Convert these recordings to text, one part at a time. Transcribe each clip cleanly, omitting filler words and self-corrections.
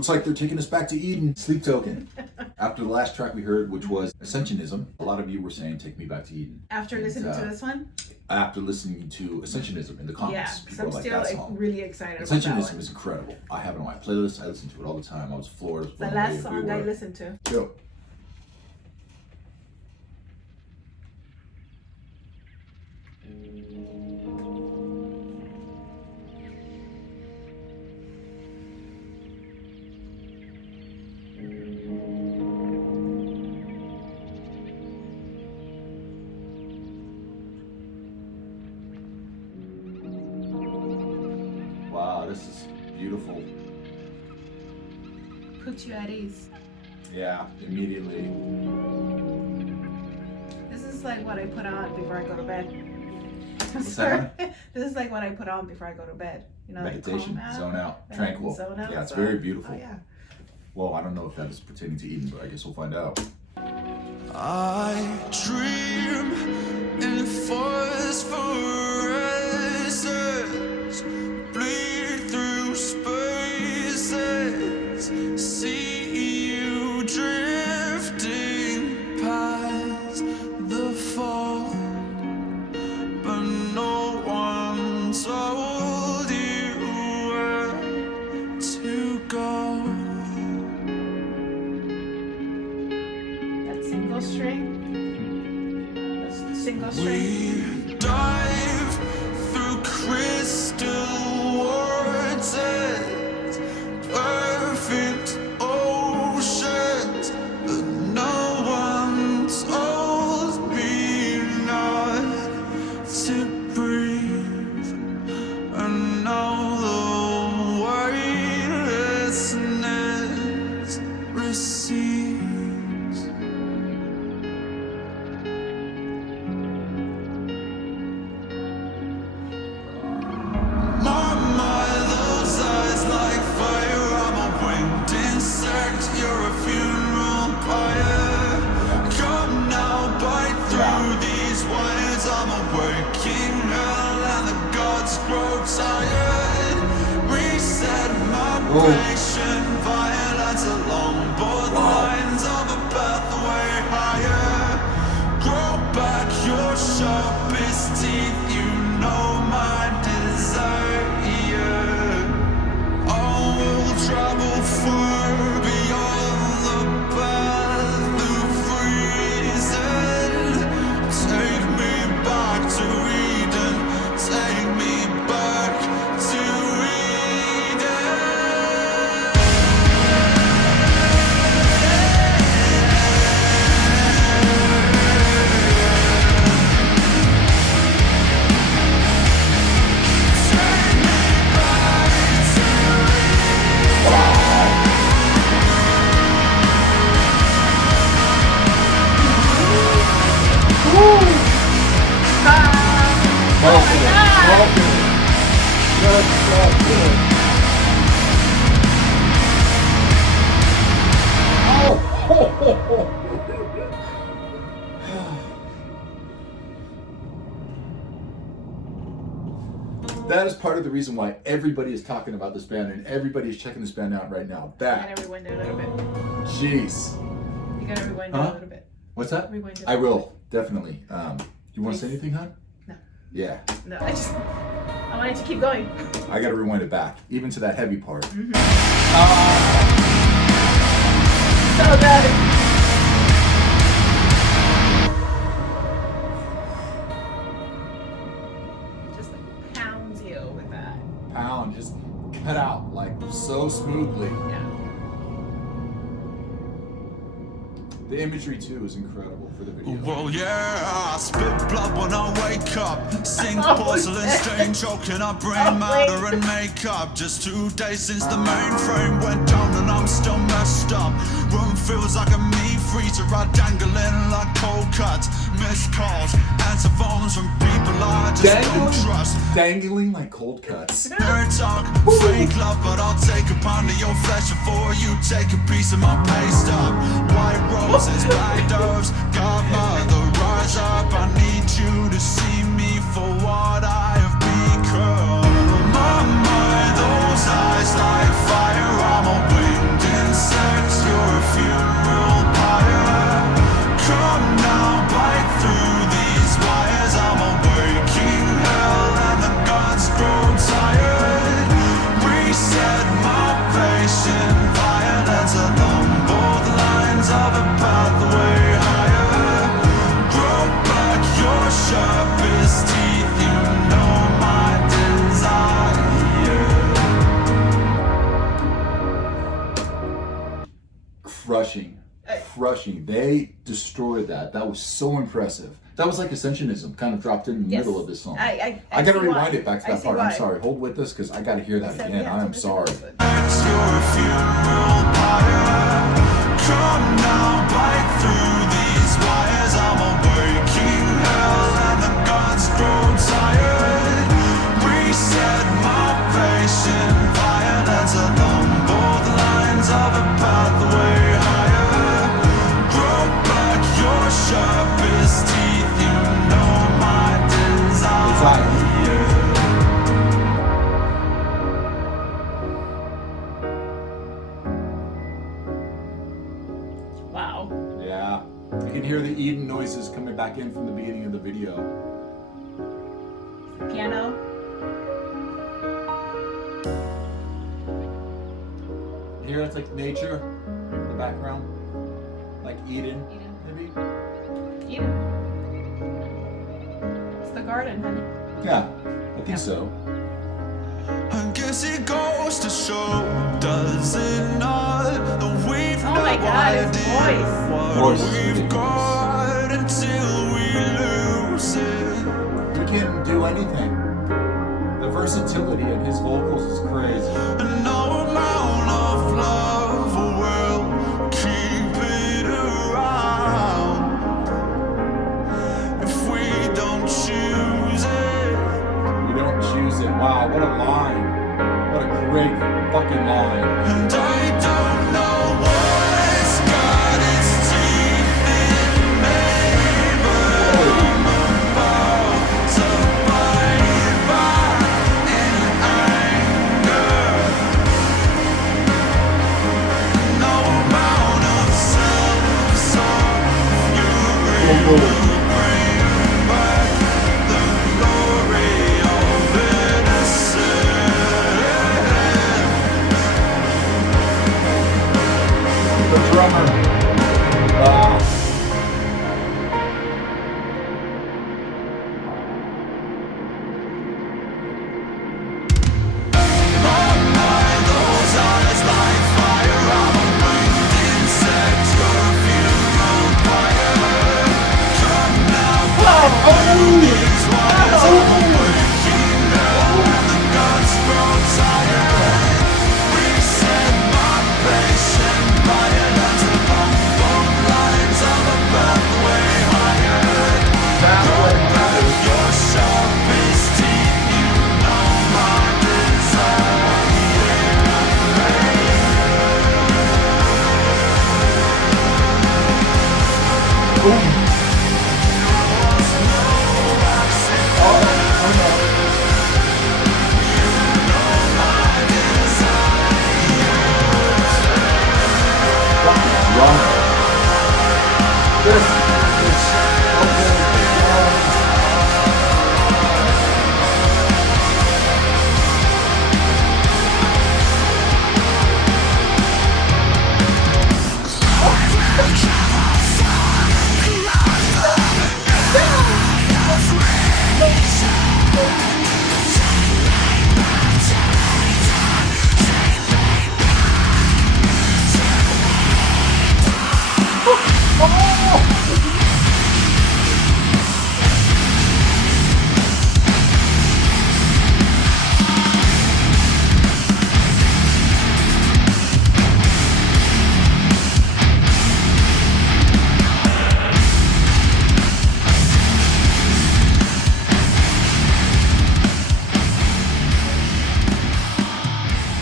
Looks like they're taking us back to Eden. Sleep Token. After the last track we heard, which was Ascensionism, a lot of you were saying, take me back to Eden. After listening to this one? After listening to Ascensionism in the comments. Yeah, people I'm like still that song. really excited about that Ascensionism one. is incredible. I have it on my playlist. I listen to it all the time. I was floored. The last song I listened to. Yo. Wow, this is beautiful. Put you at ease. Yeah, immediately. This is like what I put on before I go to bed. What's that? This is like what I put on before I go to bed. You know, Meditation, like zone out, tranquil. Zone out, yeah, it's so- very beautiful. Oh yeah. Well, I don't know if that is pertaining to Eden, but I guess we'll find out. I dream in phosphorescence, bleed through spaces, see you drifting past the fall, but no one told you where to go. That single string. That's single string. We dive through crystal waters, perfect oceans, but no one told me not to breathe. And now the weightlessness recedes. Mama, those eyes like fire. I'm a winged insect. You're a funeral pyre. Come now, bite through these wires. I'm a waking hell, and the gods grow tired. Reset my patient violence along both lines of a pathway higher. Grow back your sharpest teeth. You know my desire. I will travel far beyond the path of reason. Take me back to Eden. Take me back to Eden. That is part of the reason why everybody is talking about this band and everybody is checking this band out right now. You gotta rewind it a little bit. Jeez. You gotta rewind it a little bit. What's that? Rewind it. I will, definitely. You want to say Thanks. anything, hon? No. Yeah. No, I wanted to keep going. I gotta rewind it back, even to that heavy part. So good. Just like pounds you with that. Pound, just cut out like so smoothly. Yeah. The imagery too is incredible for the video. Well, yeah, I spit blood when I wake up. Sink porcelain stain, choking up brain matter and makeup. Just 2 days since the mainframe went down and I'm still messed up. Room feels like a meat freezer, I dangling like cold cuts. Missed calls, answer phones from people I just don't trust. Dangling like cold cuts. Nerd talk, fake love, but I'll take a pound of your flesh before you take a piece of my pay stub. White roses, black doves, godmother, rise up. I need you to see me for what I have become. My mind, those eyes like fire. I'm a winged crushing. They destroyed that. That was so impressive. That was like Ascensionism kind of dropped in the Yes. middle of this song. I gotta see rewind why. it back to I that see part. why. I'm sorry. Hold with us because I gotta hear that Except we again. have to I'm listen sorry. to it. It's your funeral pyre. Come now, bite through these wires. I'm a waking hell and the gods grow tired. Reset my patient fire. That's along both lines of a pathway higher. Grow back your sharpest teeth. You know my desire. Wow. Yeah. You can hear the Eden noises coming back in from the beginning of the video. Piano. You hear it's like nature in the background? Like Eden, maybe? Eden. It's the garden, honey. Yeah, I think so. I guess it goes to show, does it not? That we've Oh my no God, his idea voice. what Voice is we've ridiculous. got until we lose it. We can do anything. The versatility in his vocals is crazy. And no amount of love will keep it around if we don't choose it. We don't choose it. Wow, what a line. What a great fucking line. And I don't know what's got its teeth in me, but I'm about to bite back in anger. No amount of self-sorrow will bring back the glory of innocence. The drummer. Those eyes like fire. I'm a winged insect. You're a funeral pyre. Come now, bite through these wires. I'm a waking hell and the gods grow tired. Reset my patient fire. That's along both lines of a pathway higher. Grow back your sharpest teeth. You know my desire.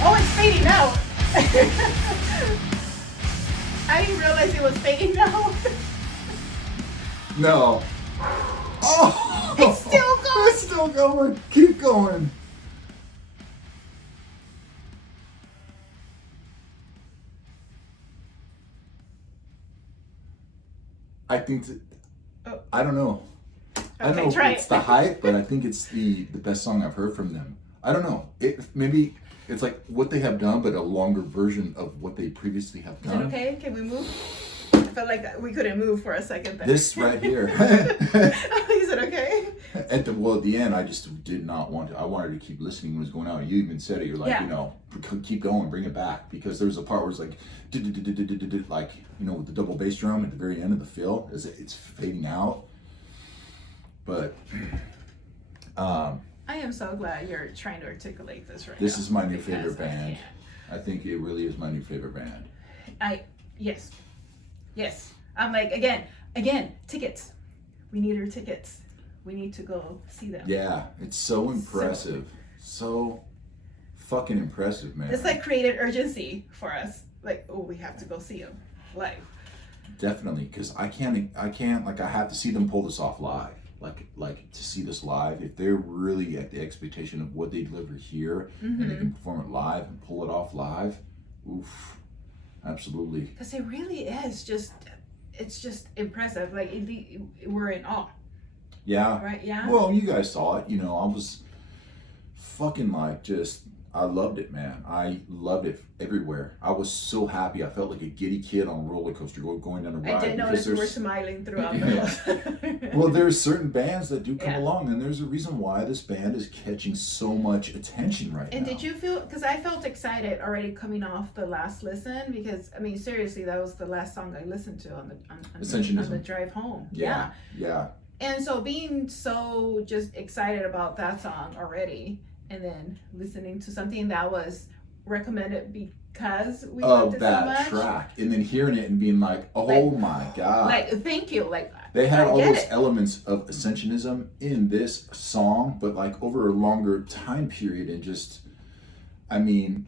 Oh, it's fading out. I didn't realize it was fading out. No. Oh! It's still going. It's still going. Keep going. I think that, Oh. I don't know. I don't Okay, know try if it's it. the hype, but I think it's the best song I've heard from them. I don't know. Maybe it's like what they have done, but a longer version of what they previously have Is it done. okay? Can we move? I felt like we couldn't move for a second there. This right here. Is it okay? At the end, I just did not want to. I wanted to keep listening when it was going out. You even said it. You're like, Yeah. you know, keep going, bring it back, because there's a part where it's like, like, you know, with the double bass drum at the very end of the fill, as it's fading out. But I am so glad you're trying to articulate this right now. this is my new because favorite I band. can't. I think it really is my new favorite band. Yes. I'm like, again, tickets. We need our tickets. We need to go see them. Yeah, it's so impressive. So fucking impressive, man. This like created urgency for us. Like, oh, we have to go see them live. Definitely, because I can't, like, I have to see them pull this off live. Like to see this live, if they're really at the expectation of what they deliver here, and they can perform it live and pull it off live, oof, absolutely. Because it really is just, it's just impressive. Like, we're in awe, Yeah. right? Yeah. Well, you guys saw it. You know, I was fucking like just. I loved it, man. I loved it everywhere. I was so happy. I felt like a giddy kid on a roller coaster going down a ride. I did notice you were smiling throughout the whole. Well, there's certain bands that do come Yeah. along, and there's a reason why this band is catching so much attention right And now. did you feel, because I felt excited already coming off the last listen, because I mean seriously, that was the last song I listened to on the drive home. Yeah. And so being so just excited about that song already, and then listening to something that was recommended because we loved Of it that so much. track, and then hearing it and being like, oh Like- my god. Like, thank you. Like, They had I all get those it. elements of Ascensionism in this song, but like over a longer time period, and just, I mean,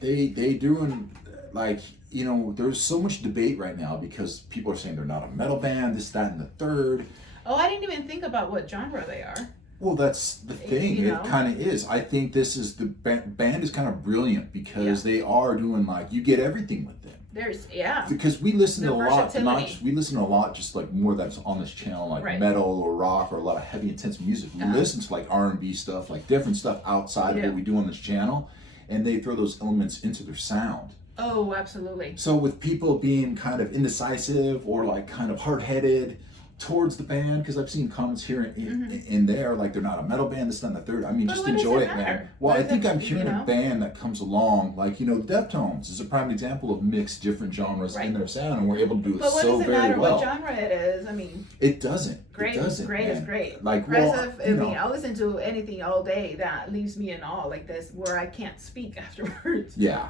they doing, like, you know, there's so much debate right now because people are saying they're not a metal band, this, that, and the third. Oh, I didn't even think about what genre they are. Well, that's the thing. You know? It kind of is. I think this is the band is kind of brilliant because they are doing, like, you get everything with them. There's, Because we listen to The a lot, versatility. we listen to a lot, just like more that's on this channel, like Right. metal or rock or a lot of heavy intense music. We listen to like R&B stuff, like different stuff outside of Yeah. what we do on this channel, and they throw those elements into their sound. Oh, absolutely. So with people being kind of indecisive or like kind of hard-headed towards the band, because I've seen comments here and there, like they're not a metal band, this, that, and the third. I mean, But just what does enjoy it it, man. matter? Well, What I is think it, I'm hearing you a know? band that comes along, like, you know, Deftones is a prime example of mixed different genres Right. in their sound, and we're able to do it But what so does it very matter well. what genre it is? I mean, It doesn't. great, It doesn't, great is man. great. Like, well, Progressive, I you mean, know, I'll listen to anything all day that leaves me in awe like this, where I can't speak afterwards. yeah.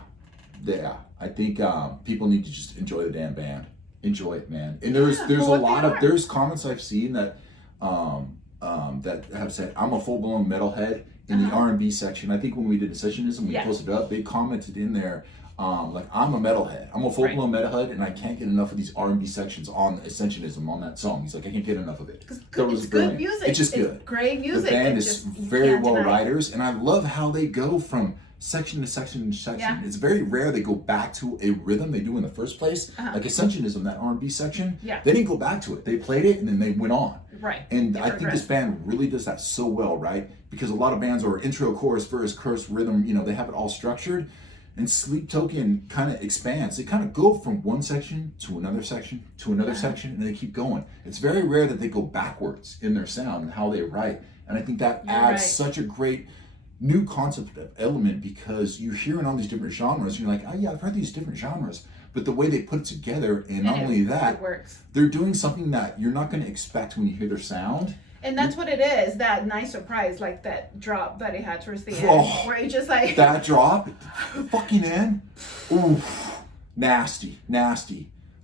I think people need to just enjoy the damn band. Enjoy it, man. And there's Yeah, a for what lot they of are. there's comments I've seen that that have said I'm a full blown metalhead in the R&B section. I think when we did Ascensionism, we Yeah. posted up. They commented in there. Like, I'm a metalhead. I'm a full blown metalhead, and I can't get enough of these R&B sections on Ascensionism on that song. He's like, I can't get enough of it. It's That good, was it's brilliant. good music. It's just good. Great music. The band It is just, you very can't well deny it. writers, and I love how they go from section to section to section. Yeah. It's very rare they go back to a rhythm they do in the first place. Like Ascensionism, that R&B section. Yeah. They didn't go back to it. They played it and then they went on. Right. And They I think this progressed. band really does that so well, right? Because a lot of bands are intro, chorus, verse, chorus, rhythm, you know, they have it all structured. And Sleep Token kind of expands. They kind of go from one section to another section to another section, and they keep going. It's very rare that they go backwards in their sound and how they write. And I think that You're adds right. such a great new concept of element, because you're hearing all these different genres, and you're like, oh yeah, I've heard these different genres. But the way they put it together, and not only that, it works. they're doing something that you're not going to expect when you hear their sound. And that's what it is, that nice surprise, like that drop that it had towards the end, Oh, where you just like, That drop, fucking end, oof, nasty.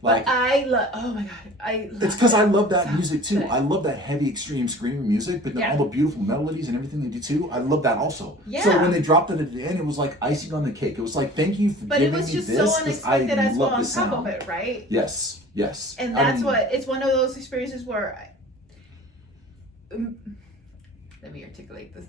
Like, I love, oh my God, I love it's because it. I love that So music too. good. I love that heavy, extreme screaming music, but then Yeah. all the beautiful melodies and everything they do too, I love that also. So Yeah. when they dropped it at the end, it was like icing on the cake. It was like, thank you for But it giving was me just this, so 'cause I unexpected as well love on this top sound. of it, right? Yes. And I that's mean, what, it's one of those experiences where, let me articulate this,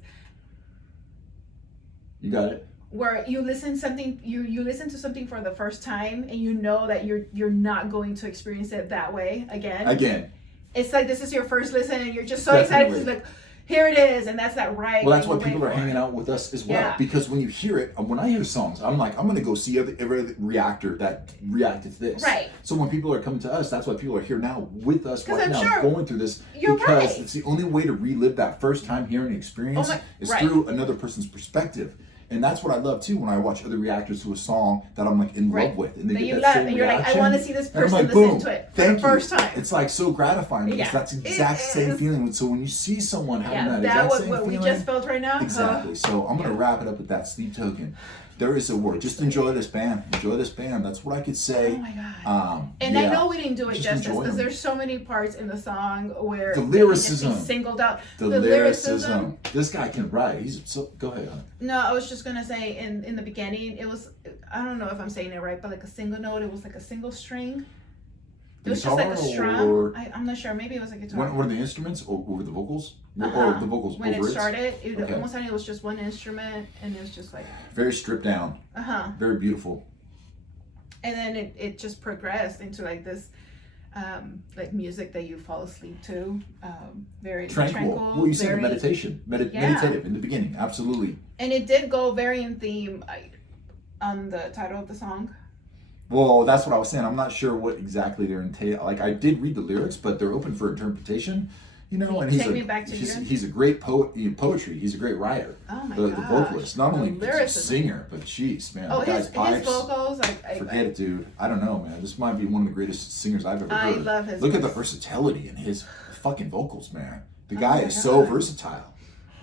you got it. where you listen something, you listen to something for the first time and you know that you're not going to experience it that way again. Again, It's like this is your first listen and you're just so Definitely. excited. It's like here it is, and that's that right. Well, that's why people are hanging out with us as well. Yeah. Because when you hear it, when I hear songs, I'm like, I'm gonna go see every other reactor that reacted to this. Right. So when people are coming to us, that's why people are here now with us 'Cause right I'm now, sure going through this. you're because right. it's the only way to relive that first time hearing the experience is right. through another person's perspective. And that's what I love too when I watch other reactors to a song that I'm like in love with, and they that get you that love, same and you're like, I reaction. want to see this And I'm person like, listen boom, to it for thank the first you. time. It's like so gratifying because Yeah. that's the exact It same is. feeling. So when you see someone having Yeah, that that exact was same what feeling, we just felt right now. exactly. So I'm gonna wrap it up with that Sleep Token. There is a word. Just enjoy this band. Enjoy this band. That's what I could say. Oh my god. And I know we didn't do it Just justice enjoy because them. there's so many parts in the song where The they can just lyricism. be singled out. the lyricism. This guy can write. He's so. Go ahead. Honey. No, I was just gonna say in the beginning it was, I don't know if I'm saying it right, but like a single note. It was like a single string. It was just like a Guitar strum. or- I'm not sure. Maybe it was a guitar. One of the instruments or the vocals or Uh-huh. the vocals When over it started, it Okay. almost sounded it was just one instrument, and it was just like Very stripped down. Very beautiful. and then it just progressed into like this like music that you fall asleep to, very Tranquil. Well, you said very, meditation. Yeah. Meditative in the beginning. Absolutely. and it did go very in theme on the title of the song. Well, that's what I was saying. I'm not sure what exactly they're entail. Like I did read the lyrics, but they're open for interpretation. You know, and Take Me Back to You. he's a great poet. Poetry. He's a great writer. Oh my The gosh. vocalist, not The only lyricism. singer, but jeez, man, Oh, the guy's his pipes. vocals, like Forget it, dude. I don't know, man. This might be one of the greatest singers I've ever I heard. love his Look at the voice. versatility in his fucking vocals, man. The Oh guy my is so God. versatile.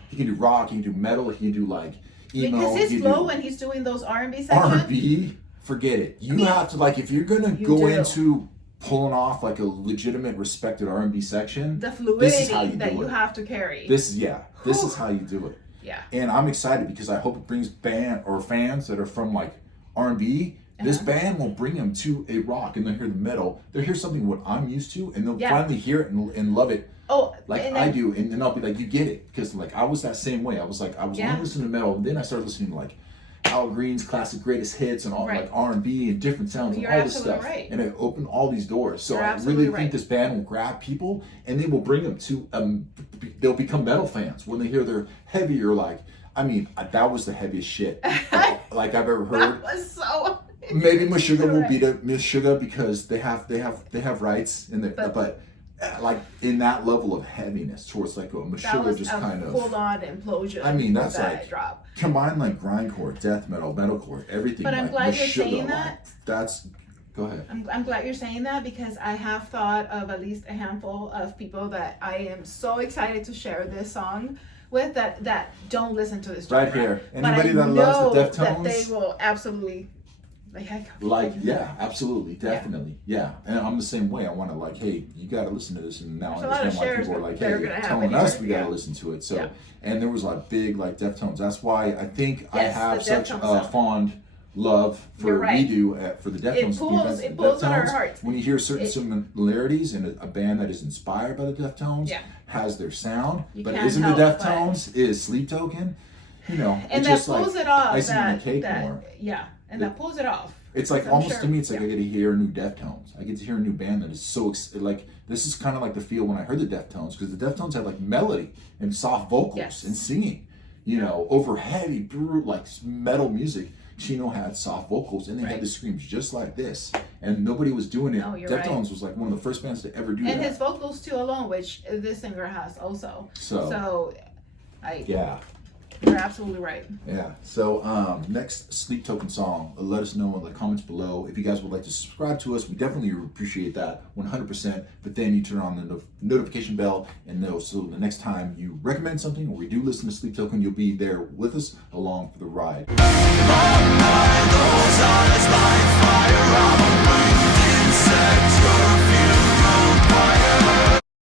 He can do rock, he can do metal, he can do like emo. because his he can flow do when he's doing those R&B sections. R&B. Forget it. You mean, have to like if you're gonna you go do. into pulling off like a legitimate, respected R&B section. The This is how fluidity you that do you it. have to carry. This is This Whew. is how you do it. Yeah. And I'm excited because I hope it brings band or fans that are from like R&B. This Uh-huh. band will bring them to a rock, and they'll hear the metal. They'll hear something what I'm used to, and they'll Yeah. finally hear it and love it Oh, like and I then- do. And then I'll be like, you get it, because like I was that same way. I was Yeah. only listening to metal, and then I started listening to like Al Green's classic greatest hits and all Right. like R&B and different sounds You're and all this absolutely stuff. right. And it opened all these doors. So You're I absolutely really right. think this band will grab people, and they will bring them to they'll become metal fans when they hear their heavier like. I mean, that was the heaviest shit like I've ever heard. That was so. Maybe Meshuggah will Right. beat up Meshuggah because they have rights in the but like in that level of heaviness towards like a That Meshuggah was just a kind of full-on implosion. I mean, that's with that like- drop. combine like grindcore, death metal, metalcore, everything. But I'm like glad you're Meshuggah, saying like, that. That's go ahead. I'm glad you're saying that because I have thought of at least a handful of people that I am so excited to share this song with that don't listen to this Right genre. here. But Anybody I that know loves the that Deftones? they will absolutely Like yeah, absolutely, definitely, yeah. And I'm the same way. I want to like, hey, you got to listen to this, and now There's I a lot of understand why shares people are like, that are hey, gonna telling happen us here, we got to yeah. listen to it. So, Yeah. and there was like big like Deftones. That's why I think I Yes, have the such Deftones a sound. fond love for You're right. we do for the Deftones. pulls- defense it of the pulls on our Deftones. hearts. When you hear certain It- similarities in a band that is inspired by the Deftones, Yeah. has their sound, You but can't isn't the help but- Deftones is Sleep Token. You know, and it's that just pulls like it off. icing on That, the cake that more. yeah, and that pulls it off. It's like I'm almost sure. to me, it's like Yeah. I get to hear a new Deftones. I get to hear a new band that is so like this is kind of like the feel when I heard the Deftones because the Deftones had like melody and soft vocals Yes. and singing, you know, over heavy, brutal like metal music. Chino had soft vocals and they Right. had the screams just like this, and nobody was doing it. No, you're Deftones right. was like one of the first bands to ever do And that. his vocals too alone, which this singer has also. So yeah. You're absolutely right. Yeah. So next Sleep Token song, let us know in the comments below. If you guys would like to subscribe to us, we definitely appreciate that 100%. But then you turn on the notification bell and know so the next time you recommend something or we do listen to Sleep Token, you'll be there with us along for the ride. Those eyes like fire, I'm a winged insect, you're a funeral pyre.